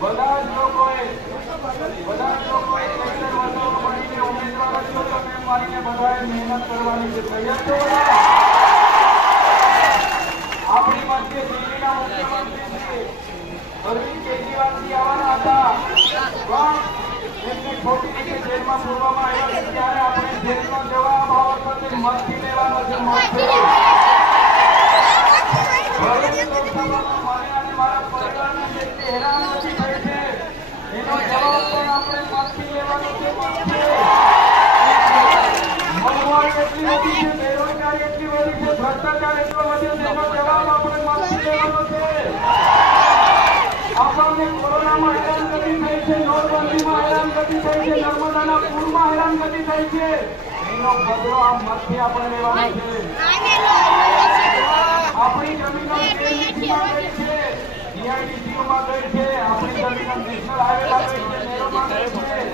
બધા જ લોકોએ બધા જ લોકોએ માનીને બધાએ મહેનત કરવાની છે તૈયાર આપણી મધ્ય દિલ્હીના મુખ્યમંત્રી અરવિંદ કેજરીવાલજી આવવાના હતા. પણ એમને ખોટી રીતે જેલમાં પૂરવામાં આવ્યા છે. ત્યારે આપણે જેલનો જવાબ આ વખતે મતથી લેવાનો છે. મત હેરાનગતિ થઈ છે, એનો જવાબ પણ આપણે મતથી લેવાનો છે. આપણને કોરોનામાં હેરાનગતિ થઈ છે. નોટબંધીમાં છે. એનો બદલો આ છે. આપણી જમીનો ગઈ છે. આપણી જમીનો નેશનલ છે.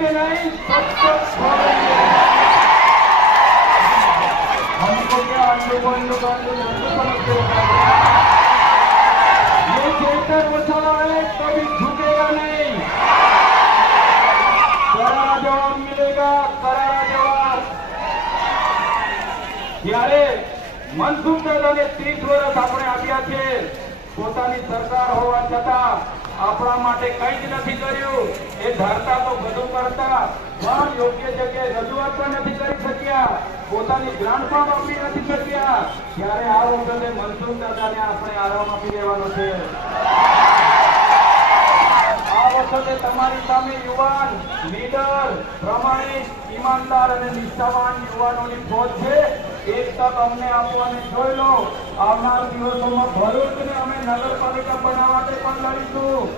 तोड़ेंगे नहीं तब तक छोड़ेंगे नहीं। हमको क्या अंडू बंडू बंडू बंडू समझते हो क्या? ये चेतर मसाला है कभी झुकेगा नहीं करारा जवाब मिलेगा करारा जवाब ત્યારે મનસુખ દાદાને ત્રીસ વર્ષ આપણે આપ્યા છે પોતાની સરકાર હોવા છતાં આપણા માટે કંઈ જ નથી કર્યું. એ ધારતા તો બધું કરતા, પણ યોગ્ય જગ્યાએ રજૂઆત પણ નથી કરી શક્યા. પોતાની ગ્રાન્ટ પણ આપી નથી શક્યા. ત્યારે આ વખતે મનસુખ દાદાને આપણે આરામ આપી દેવાનો છે. આ વખતે તમારી સામે યુવાન, લીડર, પ્રમાણિક, ઈમાનદાર અને નિષ્ઠાવાન યુવાનોની ફોજ છે. એક તક અમને આપવાની જોઈ લો. આવનાર દિવસોમાં ભરૂચને અમે નગરપાલિકા બનાવવા લડીશું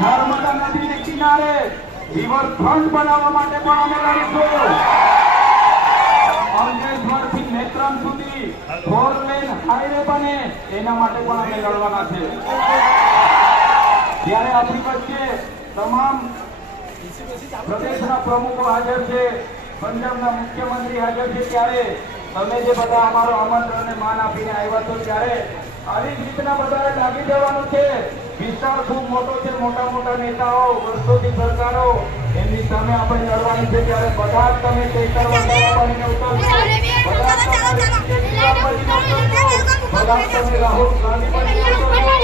નર્મદા નદીને કિનારે રિવરફ્રન્ટ બનાવવા માટે પણ અમે લડીશું. અંકલેશ્વરથી નેત્રમ સુધી ફોર લેન હાઈવે બને, એના માટે પણ અમે લડવાના છે. ત્યારે આપણી વચ્ચે તમામ પ્રદેશના પ્રમુખો હાજર છે, પંજાબના મુખ્યમંત્રી હાજર છે, ત્યારે તમે જે બધા અમારો આમંત્રણને માન આપીને આવ્યા છો, ત્યારે આવી રીતના બધાએ લાગી દેવાનું છે વિસ્તાર ખૂબ મોટો છે મોટા મોટા નેતાઓ વર્ષોથી સરકારો એમની સામે આપણે લડવાની છે ત્યારે બધા જ તમે ચૈતર વસાવા બનીને ઉતરશો બધા તમે રાહુલ ગાંધી